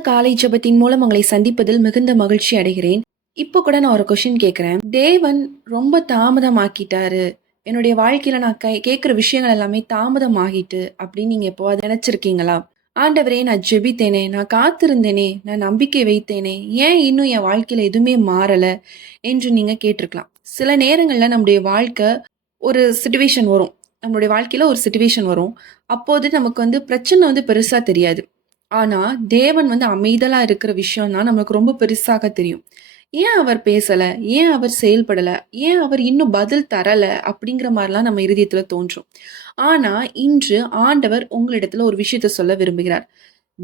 காலை ஜெபத்தின் மூலம் உங்களை சந்திப்பதில் மிகுந்த மகிழ்ச்சி அடைகிறேன். இப்போ கூட நான் ஒரு கொஸ்டின் கேட்கிறேன். தேவன் ரொம்ப தாமதமாக்கிட்டாரு. என்னுடைய வாழ்க்கையில நான் கேட்கிற விஷயங்கள் எல்லாமே தாமதமாகிட்டு அப்படின்னு நீங்க எப்போவாது நினைச்சிருக்கீங்களா? ஆண்டவரே நான் ஜெபித்தேனே, நான் காத்திருந்தேனே, நான் நம்பிக்கை வைத்தேனே, ஏன் இன்னும் என் வாழ்க்கையில எதுவுமே மாறல என்று நீங்க கேட்டிருக்கலாம். சில நேரங்கள்ல நம்முடைய வாழ்க்கை ஒரு சிச்சுவேஷன் வரும். நம்மளுடைய வாழ்க்கையில ஒரு சிச்சுவேஷன் வரும். அப்போது நமக்கு பிரச்சனை பெருசா தெரியாது. ஆனா, தேவன் அமைதலா இருக்கிற விஷயம் தான் நமக்கு ரொம்ப பெருசாக தெரியும். ஏன் அவர் பேசல? ஏன் அவர் செயல்படல? ஏன் அவர் இன்னும் பதில் தரல? அப்படிங்கிற மாரிலாம் நம்ம இருதயத்துல தோன்றும். ஆனா, இன்று ஆண்டவர் உங்களிடத்துல ஒரு விஷயத்த சொல்ல விரும்புகிறார்.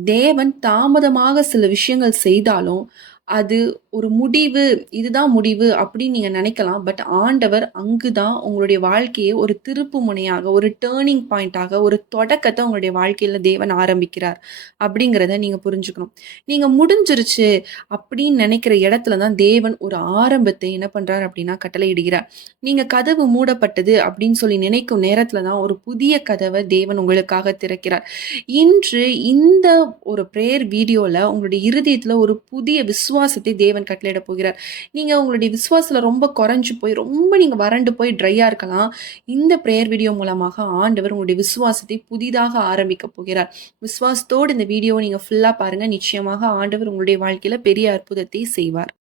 தேவன் தாமதமாக சில விஷயங்கள் செய்தாலும், அது ஒரு முடிவு, இதுதான் முடிவு அப்படின்னு நீங்க நினைக்கலாம். பட் ஆண்டவர் அங்கு தான் உங்களுடைய வாழ்க்கையை ஒரு திருப்பு முனையாக, ஒரு டர்னிங் பாயிண்ட்டாக, ஒரு தொடக்கத்த உங்களுடைய வாழ்க்கையில தேவன் ஆரம்பிக்கிறார். அப்படிங்கிறத நீங்க புரிஞ்சுக்கணும். நீங்க முடிஞ்சிருச்சு அப்படின்னு நினைக்கிற இடத்துல தான் தேவன் ஒரு ஆரம்பத்தை என்ன பண்றார் அப்படின்னா கட்டளையிடுகிறார். நீங்க கதவு மூடப்பட்டது அப்படின்னு சொல்லி நினைக்கும் நேரத்துல தான் ஒரு புதிய கதவ தேவன் உங்களுக்காக திறக்கிறார். இன்று இந்த ஒரு பிரேயர் வீடியோல உங்களுடைய இருதயத்துல ஒரு புதிய விசுவாசத்தை தேவன் கட்டளையிட போகிறார். நீங்க உங்களுடைய விசுவாசத்துல ரொம்ப குறைஞ்சு போய், ரொம்ப நீங்க வறண்டு போய் ட்ரையா இருக்கலாம். இந்த பிரேயர் வீடியோ மூலமாக ஆண்டவர் உங்களுடைய விசுவாசத்தை புதிதாக ஆரம்பிக்க போகிறார். விசுவாசத்தோடு இந்த வீடியோவை நீங்க ஃபுல்லா பாருங்க. நிச்சயமாக ஆண்டவர் உங்களுடைய வாழ்க்கையில பெரிய அற்புதத்தை செய்வார்.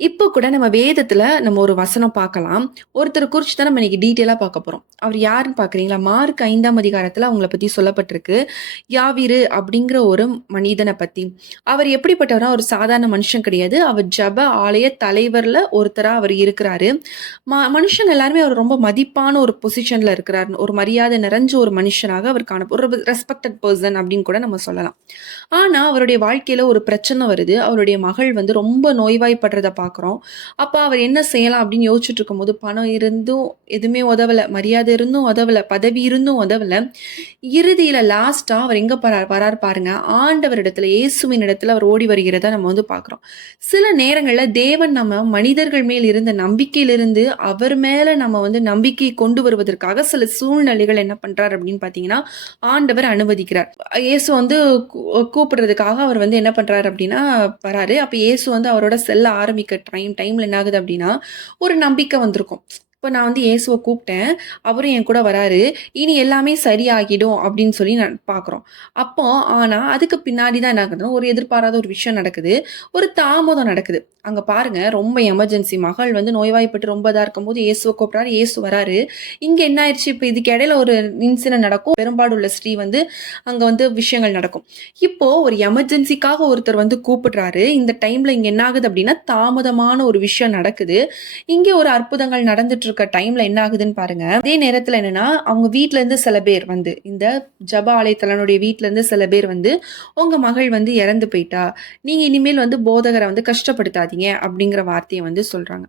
இப்போ கூட நம்ம வேதத்துல நம்ம ஒரு வசனம் பார்க்கலாம். ஒருத்தர குறிச்சு தான் நம்ம இன்னைக்கு டீட்டெயிலா பார்க்க போறோம். அவர் யாருன்னு பார்க்குறீங்களா? மார்க் 5ஆம் அதிகாரத்துல அவங்கள பத்தி சொல்லப்பட்டிருக்கு. யாவீரு அப்படிங்கிற ஒரு மனிதனை பத்தி. அவர் எப்படிப்பட்டவரா? ஒரு சாதாரண மனுஷன் கிடையாது. அவர் ஜெப ஆலய தலைவர்ல ஒருத்தரா அவர் இருக்கிறாரு. மனுஷங்க எல்லாருமே அவர் ரொம்ப மதிப்பான ஒரு பொசிஷன்ல இருக்கிறார். ஒரு மரியாதை நிறைஞ்ச ஒரு மனுஷனாக அவர் ஒரு ரெஸ்பெக்டட் பர்சன் அப்படின்னு கூட நம்ம சொல்லலாம். ஆனா அவருடைய வாழ்க்கையில ஒரு பிரச்சனை வருது. அவருடைய மகள் ரொம்ப நோய்வாய்ப்படுறத பார்க்குறோம். அப்ப அவர் என்ன செய்யலாம் அப்படின்னு யோசிச்சுட்டு இருக்கும்போது, பணம் இருந்தும் எதுவுமே உதவல. மரியாதை இருந்தும் உதவல. பதவி இருந்தும் உதவல. இறுதியில லாஸ்ட்டா அவர் எங்க வரார் பாருங்க. ஆண்டவரிடத்துல, இயேசுவின் இடத்துல அவர் ஓடி வருகிறத நம்ம பார்க்குறோம். சில நேரங்கள்ல தேவன் நம்ம மனிதர்கள் மேல் இருந்த நம்பிக்கையிலிருந்து அவர் மேல நம்ம நம்பிக்கை கொண்டு வருவதற்காக சில சூழ்நிலைகள் என்ன பண்றார் அப்படின்னு பார்த்தீங்கன்னா, ஆண்டவர் அனுமதிக்கிறார். இயேசு கூப்பிடுறதுக்காக அவர் என்ன பண்றாரு அப்படின்னா வராரு. அப்ப இயேசு அவரோட செல்ல ஆரம்பிக்க டைம்ல என்ன ஆகுது அப்படின்னா, ஒரு நம்பிக்கை வந்திருக்கும். இப்ப நான் இயேசுவ கூப்பிட்டேன். அவரும் என் கூட வராரு. இனி எல்லாமே சரியாகிடும் அப்படின்னு சொல்லி நான் பார்க்குறோம். அப்போ ஆனா அதுக்கு பின்னாடி தான் என்ன ஆகுதுன்னா, ஒரு எதிர்பாராத ஒரு விஷயம் நடக்குது. ஒரு தாமதம் நடக்குது. அங்க பாருங்க, ரொம்ப எமர்ஜென்சி. மகள் நோய்வாய்ப்பட்டு ரொம்ப இதா இருக்கும்போது இயேசுவ கூப்பிடுறாரு. இயேசு வராரு. இங்க என்ன ஆயிடுச்சு, இப்ப இதுக்கு இடையில ஒரு இன்சிடென்ட் நடக்கும். பெரும்பாடுள்ள ஸ்ரீ அங்க விஷயங்கள் நடக்கும். இப்போ ஒரு எமர்ஜென்சிக்காக ஒருத்தர் கூப்பிடுறாரு. இந்த டைம்ல இங்க என்ன ஆகுது அப்படின்னா, தாமதமான ஒரு விஷயம் நடக்குது. இங்க ஒரு அற்புதங்கள் நடந்துட்டு இருக்க டைம்ல என்ன ஆகுதுன்னு பாருங்க. அதே நேரத்துல என்னன்னா, அவங்க வீட்ல இருந்து சில பேர் இந்த ஜப ஆலயத்தலனுடைய வீட்ல இருந்து சில பேர் உங்க மகள் இறந்து போயிட்டா, நீங்க இனிமேல் போதகரை கஷ்டப்படுத்தாதீங்க அப்படிங்கிற வார்த்தையை சொல்றாங்க.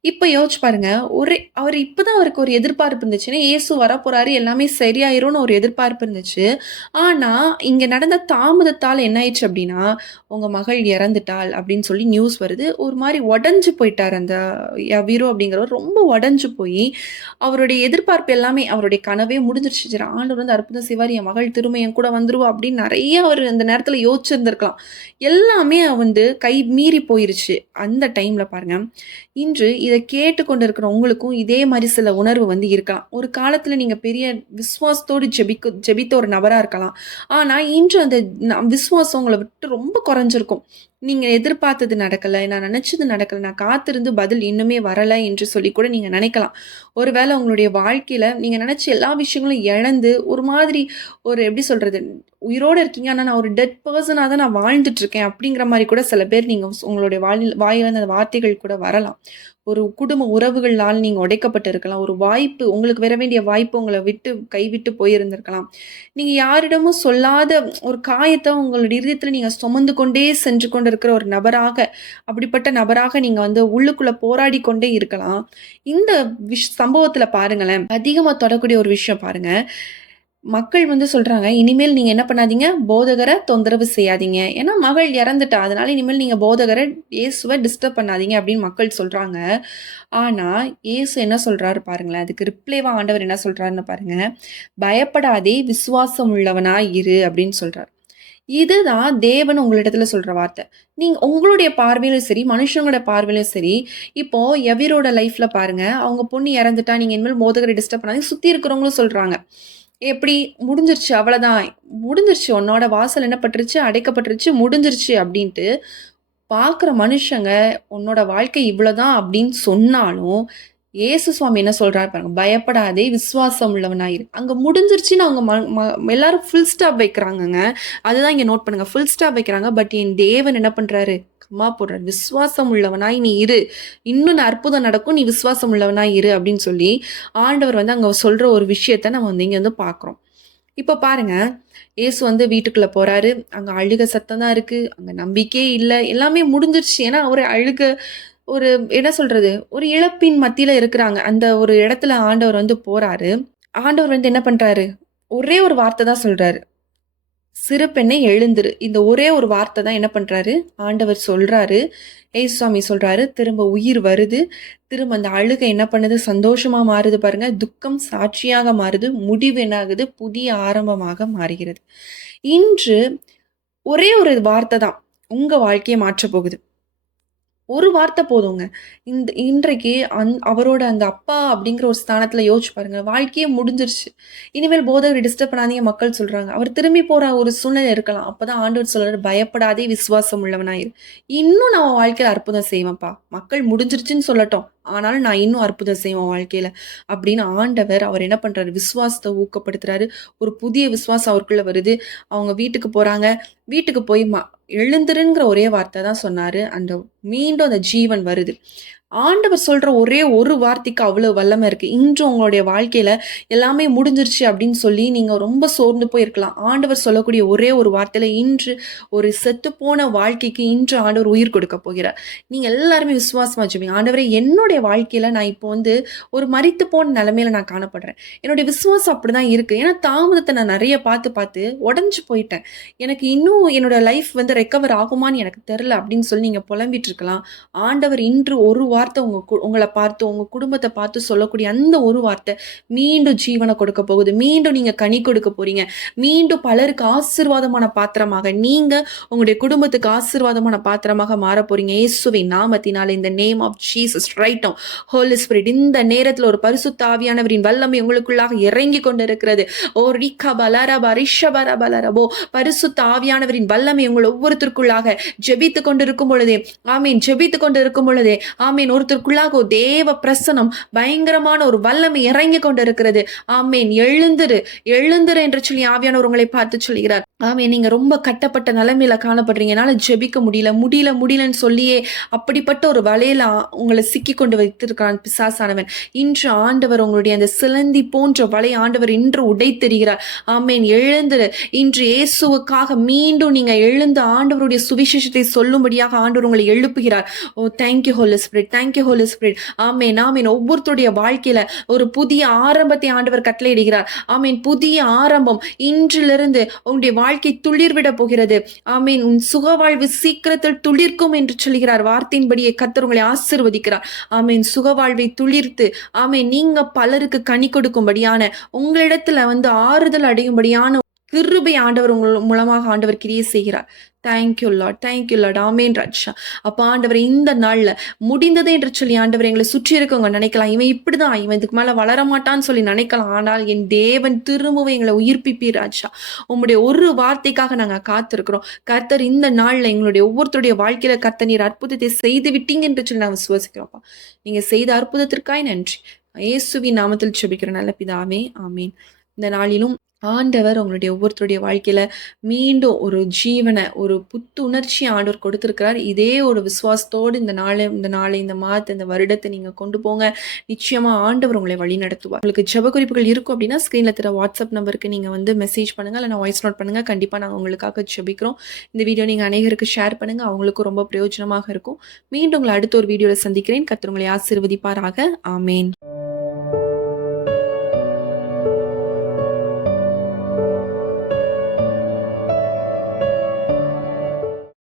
இப்ப யோசிச்சு பாருங்க. அவர் இப்பதான் அவருக்கு ஒரு எதிர்பார்ப்பு இருந்துச்சுன்னா, இயேசு வரப்போறாரு, எல்லாமே சரியாயிரும்னு ஒரு எதிர்பார்ப்பு இருந்துச்சு. ஆனா, இங்க நடந்த தாமதத்தால என்ன ஆயிடுச்சு அப்படின்னா, உங்க மகள் இறந்துட்டாள் அப்படின்னு சொல்லி நியூஸ் வருது. ஒரு மாரி உடைஞ்சு போயிட்டாரு அந்த யவீரோ அப்படிங்கிறவர். ரொம்ப உடைஞ்சு போய், அவருடைய எதிர்பார்ப்பு எல்லாமே, அவருடைய கனவே முடிஞ்சிருச்சு. சரி, ஆண்டவர் அற்புதம் செய்வார், என் மகள் திரும்ப என் கூட வந்துருவா அப்படின்னு நெறைய அவர் அந்த நேரத்துல யோசிச்சிருந்திருக்கலாம். எல்லாமே கை மீறி போயிருச்சு. அந்த டைம்ல பாருங்க, இன்று இத கேட்டுக்கொண்டு இருக்கிற உங்களுக்கும் இதே மாரி சில உணர்வு இருக்கலாம். ஒரு காலத்துல நீங்க பெரிய விசுவாசத்தோடு ஜெபித்த ஒரு நபரா இருக்கலாம். ஆனா, இன்று அந்த விசுவாசம் உங்கள விட்டு ரொம்ப குறைஞ்சிருக்கும். நீங்க எதிர்பார்த்தது நடக்கல, நான் நினைச்சது நடக்கல, நான் காத்திருந்து பதில் இன்னுமே வரல என்று சொல்லி கூட நீங்க நினைக்கலாம். ஒருவேளை உங்களுடைய வாழ்க்கையில நீங்க நினைச்ச எல்லா விஷயங்களும் இழந்து, ஒரு மாதிரி ஒரு எப்படி சொல்றது? உயிரோட இருக்கீங்க. ஆனா நான் ஒரு டெட் பெர்சனா தான் நான் வாழ்ந்துட்டு இருக்கேன். அப்படிங்கிற மாரி கூட சில பேர் நீங்க உங்களுடைய வாயில அந்த வார்த்தைகள் கூட வரலாம். ஒரு குடும்ப உறவுகளால் நீங்க உடைக்கப்பட்டு இருக்கலாம். ஒரு வாய்ப்பு, உங்களுக்கு வர வேண்டிய வாய்ப்பு உங்கள விட்டு கைவிட்டு போயிருந்திருக்கலாம். நீங்க யாரிடமும் சொல்லாத ஒரு காயத்த உங்களுடைய இருதயத்துல நீங்க சுமந்து கொண்டே சென்று கொண்டிருக்கிற ஒரு நபராக, அப்படிப்பட்ட நபராக நீங்க உள்ளுக்குள்ள போராடி கொண்டே இருக்கலாம். இந்த சம்பவத்துல பாருங்களேன், அதிகமா தொடக்கூடிய ஒரு விஷயம் பாருங்க. மக்கள் வந்து சொல்றாங்க, "இனிமேல் நீங்க என்ன பண்ணாதீங்க, போதகர தொந்தரவு செய்யாதீங்க. ஏன்னா மகள் இறந்துட்டா. அதனால இனிமேல் நீங்க இயேசுவ டிஸ்டர்ப் பண்ணாதீங்க" அப்படின்னு மக்கள் சொல்றாங்க. ஆனா, இயேசு என்ன சொல்றாரு பாருங்களேன். அதுக்கு ரிப்ளேவா ஆண்டவர் என்ன சொல்றாருன்னு பாருங்க. "பயப்படாதே, விசுவாசம் உள்ளவனாய் இரு" அப்படின்னு சொல்றார். இதுதான் தேவன் உங்களிடத்துல சொல்ற வார்த்தை. நீங்க உங்களுடைய பார்வையிலும் சரி, மனுஷங்களோட பார்வையிலும் சரி, இப்போ எவிரோட லைஃப்ல பாருங்க, அவங்க பொண்ணு இறந்துட்டா, நீங்க இனிமேல் போதகரை டிஸ்டர்ப் பண்ணாதீங்க. சுத்தி இருக்கிறவங்களும் சொல்றாங்க. எப்படி முடிஞ்சிருச்சு அவ்வளதான். முடிஞ்சிருச்சு உன்னோட வாசல் என்ன பட்டுருச்சு, அடைக்கப்பட்டுருச்சு, முடிஞ்சிருச்சு அப்படின்ட்டு பார்க்குற மனுஷங்க, உன்னோட வாழ்க்கை இவ்வளோதான் அப்படின்னு சொன்னாலும், இயேசு சுவாமி என்ன சொல்றாரு பாருங்க, பயப்படாதே விசுவாசம் உள்ளவனாயிரு. அங்க முடிஞ்சிருச்சுன்னு அவங்க ம ம எல்லாரும் ஃபுல் ஸ்டாப் வைக்கிறாங்கங்க. அதுதான் இங்க நோட் பண்ணுங்க. ஃபுல் ஸ்டாப் வைக்கிறாங்க. பட் என் தேவன் என்ன பண்றாரு? கம்மா போடுறாரு. விசுவாசம் உள்ளவனாய் நீ இரு. இன்னும் அற்புதம் நடக்கும். நீ விசுவாசம் உள்ளவனாய் இரு அப்படின்னு சொல்லி, ஆண்டவர் வந்து அங்க சொல்ற ஒரு விஷயத்த நம்ம வந்து இங்க வந்து பார்க்குறோம். இப்ப பாருங்க, இயேசு வந்து வீட்டுக்குள்ள போறாரு. அங்க அழுக சத்தம் தான் இருக்கு. அங்க நம்பிக்கையே இல்ல. எல்லாமே முடிஞ்சிருச்சு. ஏன்னா, ஒரு அழுக ஒரு என்ன சொல்றது? ஒரு இழப்பின் மத்தியில இருக்கிறாங்க. அந்த ஒரு இடத்துல ஆண்டவர் வந்து போறாரு. ஆண்டவர் வந்து என்ன பண்றாரு? ஒரே ஒரு வார்த்த தான் சொல்றாரு. "சிறு பெண்ணே எழுந்திரு." இந்த ஒரே ஒரு வார்த்த தான் என்ன பண்றாரு? ஆண்டவர் சொல்றாரு. ஏசுசாமி சொல்றாரு. திரும்ப உயிர் வருது. திரும்ப அந்த அழுகை என்ன பண்ணுது? சந்தோஷமா மாறுது பாருங்க. துக்கம் சாட்சியாக மாறுது. முடிவு என்ன ஆகுது? புதிய ஆரம்பமாக மாறுகிறது. இன்று ஒரே ஒரு வார்த்த தான் உங்க வாழ்க்கைய மாற்றப் போகுது. ஒரு வார்த்தை போதுங்க. இன்றைக்கு அவரோட அந்த அப்பா அப்படிங்கிற ஒரு ஸ்தானத்துல யோசிச்சு பாருங்க. வாழ்க்கையே முடிஞ்சிருச்சு. இனிமேல் போதகர டிஸ்டர்ப் பண்ணாதீங்க மக்கள் சொல்றாங்க. அவர் திரும்பி போற ஒரு சூழ்நிலை இருக்கலாம். அப்பதான் ஆண்டவர் சொல்றாரு, "பயப்படாதே விசுவாசம் உள்ளவனாயிரு." இன்னும் நான் உன் வாழ்க்கையில அற்புதம் செய்வேன்ப்பா. மக்கள் முடிஞ்சிருச்சுன்னு சொல்லட்டும். ஆனாலும் நான் இன்னும் அற்புதம் செய்வேன் உன் வாழ்க்கையில. அப்படின்னு ஆண்டவர் அவர் என்ன பண்றாரு? விசுவாசத்த ஊக்கப்படுத்துறாரு. ஒரு புதிய விசுவாசம் அவருக்குள்ள வருது. அவங்க வீட்டுக்கு போறாங்க. வீட்டுக்கு போய் எழுந்திருங்கிற ஒரே வார்த்தை தான் சொன்னாரு. மீண்டும் அந்த ஜீவன் வருது. ஆண்டவர் சொல்ற ஒரே ஒரு வார்த்தைக்கு அவ்வளவு வல்லமை இருக்கு. இன்று உங்களுடைய வாழ்க்கையில எல்லாமே முடிஞ்சிருச்சு அப்படின்னு சொல்லி நீங்க ரொம்ப சோர்ந்து போயிருக்கலாம். ஆண்டவர் சொல்லக்கூடிய ஒரே ஒரு வார்த்தையில இன்று ஒரு செத்துப்போன வாழ்க்கைக்கு இன்று ஆண்டவர் உயிர் கொடுக்க போகிறார். நீங்க எல்லாருமே விசுவாசமா ஜெபிங்க. ஆண்டவரே என்னுடைய வாழ்க்கையில நான் இப்போ வந்து ஒரு மரித்து போன நிலைமையில நான் காணப்படுறேன். என்னுடைய விசுவாசம் அப்படிதான் இருக்கு. ஏன்னா தாமதத்தை நான் நிறைய பார்த்து உடைஞ்சு போயிட்டேன். எனக்கு இன்னும் என்னோட லைஃப் வந்து ரெக்கவர் ஆகுமான்னு எனக்கு தெரியல அப்படின்னு சொல்லி நீங்க புலம்பிட்டு இருக்கலாம். ஆண்டவர் இன்று ஒரு வார்த்தை உங்கள பார்த்து, உங்க குடும்பத்த பார்த்து சொல்லக்கூடிய அந்த ஒரு வார்த்தை, மீண்டும் ஜீவன கொடுக்க போகுது. மீண்டும் நீங்க கனி கொடுக்க போறீங்க. மீண்டும் பலருக்கு ஆசீர்வாதமான பாத்திரமாக, நீங்க உங்களுடைய குடும்பத்துக்கு ஆசீர்வாதமான பாத்திரமாக மாறப் போறீங்க. இயேசுவின் நாமத்தினால இந்த name of Jesus right now holy spirit இந்த நேரத்துல ஒரு பரிசுத்த ஆவியானவரின் வல்லமை உங்களுக்குள்ளாக இறங்கி கொண்டிருக்கிறது. ஓ ரிக்க பலரப ரிஷபர பலரபோ பரிசுத்த ஆவியானவரின் வல்லமை உங்கள் ஒவ்வொருத்தருக்குள்ளாக ஜெபித்துக் கொண்டிருக்கும் பொழுதே ஆமீன் ஜெபித்துக் கொண்டிருக்கும் பொழுதே ஆமீன் ஒருத்தருக்குள்ளாக ஒரு தேவ பிரசனம் பயங்கரமான ஒரு வல்லமை இறங்கி கொண்டிருக்கிறது. ஆமீன் எழுந்திரு எழுந்திரு என்று சொல்லி ஆவியானவர் உங்களை பார்த்து சொல்கிறார். ஆமீன் நீங்க ரொம்ப கட்டப்பட்ட நிலைமையில காணப்படுறீங்க. என்னால ஜெபிக்க முடியலன்னு சொல்லியே அப்படிப்பட்ட ஒரு வலையில உங்களை சிக்கி கொண்டு வைத்திருக்கிறான் பிசாசானவன். இன்று ஆண்டவர் உங்களுடைய அந்த சிலந்தி போன்ற வலை ஆண்டவர் இன்று உடைத்தெறிகிறார். ஆமீன் எழுந்திரு. இன்று இயேசுவுக்காக மீண்டும் நீங்க எழுந்து ஆண்டவருடைய சுவிசேஷத்தை சொல்லும்படியாக ஆண்டவர் உங்களை எழுப்புகிறார். Oh thank you holy spirit thank you holy spirit. ஆமீன் ஆமீன் ஒவ்வொருத்தருடைய வாழ்க்கையில ஒரு புதிய ஆரம்பத்தை ஆண்டவர் கட்டளையிடுகிறார். ஆமீன் புதிய ஆரம்பம் இன்றிலிருந்து உங்களுடைய வாழ்க்கை துளிர்விட போகிறது. ஆமீன் உன் சுகவாழ்வு சீக்கிரத்தில் துளிர்க்கும் என்று சொல்கிறார். வார்த்தையின்படியே கர்த்தர் உங்களை ஆசீர்வதிக்கிறார். ஆமீன் சுகவாழ்வை துளிர்த்து ஆமீன் நீங்க பலருக்கு கனி கொடுக்கும்படியான உங்களிடத்துல வந்து ஆறுதல் அடையும்படியான கிருபை ஆண்டவர் உங்கள் மூலமாக ஆண்டவர் கிரியை செய்கிறார். தேங்க்யூ லார்ட் ஆமேன் ராஜா. அப்ப ஆண்டவர் இந்த நாள்ல முடிந்தது என்று சொல்லி ஆண்டவர் எங்களை சுற்றி இருக்கவங்க நினைக்கலாம், இவன் இப்படிதான் இவன் இதுக்கு மேல வளரமாட்டான்னு சொல்லி நினைக்கலாம். ஆனால் என் தேவன் திரும்பவும் எங்களை உயிர்ப்பிப்பீர் ராஜா. உங்களுடைய ஒரு வார்த்தைக்காக நாங்க காத்திருக்கிறோம். கர்த்தர் இந்த நாள்ல எங்களுடைய ஒவ்வொருத்தருடைய வாழ்க்கையில கர்த்தர் நீர் அற்புதத்தை செய்து விட்டீங்க என்று சொல்லி நாங்க விசுவாசிக்கிறோம்ப்பா. நீங்க செய்த அற்புதத்திற்காய் நன்றி. இயேசுவின் நாமத்தில் ஜெபிக்கிற நல்ல பிதாவே ஆமீன். இந்த நாளிலும் ஆண்டவர் உங்களுடைய ஒவ்வொருத்தருடைய வாழ்க்கையில மீண்டும் ஒரு ஜீவனை ஒரு புத்துணர்ச்சி ஆண்டவர் கொடுத்திருக்கிறார். இதே ஒரு விசுவாசத்தோடு இந்த நாளை இந்த மாதத்தை இந்த வருடத்தை நீங்க கொண்டு போங்க. நிச்சயமா ஆண்டவர் உங்களை வழி நடத்துவார். உங்களுக்கு ஜெப குறிப்புகள் இருக்கும் அப்படின்னா ஸ்கிரீன்ல தர வாட்ஸ்அப் நம்பருக்கு நீங்க வந்து மெசேஜ் பண்ணுங்க, இல்லைனா வாய்ஸ் நோட் பண்ணுங்க. கண்டிப்பா நாங்கள் உங்களுக்காக ஜெபிக்கிறோம். இந்த வீடியோ நீங்க அநேகருக்கு ஷேர் பண்ணுங்க, அவங்களுக்கும் ரொம்ப பிரயோஜனமாக இருக்கும். மீண்டும் உங்களை அடுத்த ஒரு வீடியோல சந்திக்கிறேன். கர்த்தர் உங்களை ஆசீர்வதிப்பாராக. ஆமேன்.